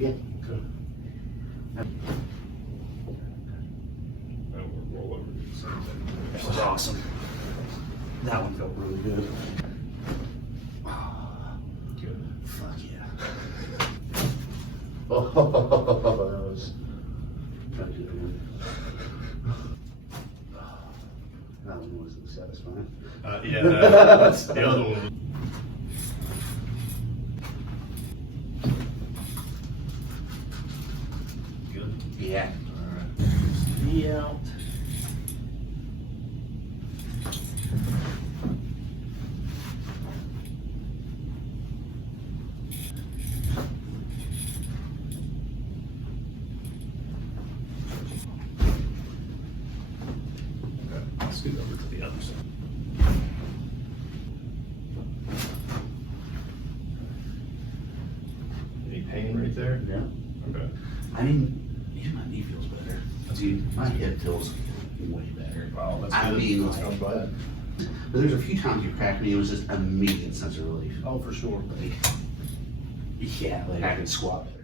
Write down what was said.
Yeah. Okay. And we'll roll over to the same thing. That was awesome. That one felt really good. Good. Fuck yeah. Oh, that was good one. That one wasn't satisfying. Yeah, that's the other one. Good. Yeah. All right. Me out. Okay. I'll scoot over to the other side. Any pain right there? Yeah. Okay. I mean, even my knee feels better. Dude, my hip feels way better. Wow, that's I good. mean, That's like, not bad. but there's a few times you cracked me, it was just immediate sense of relief. Oh, for sure. Like, yeah, like I could squat better.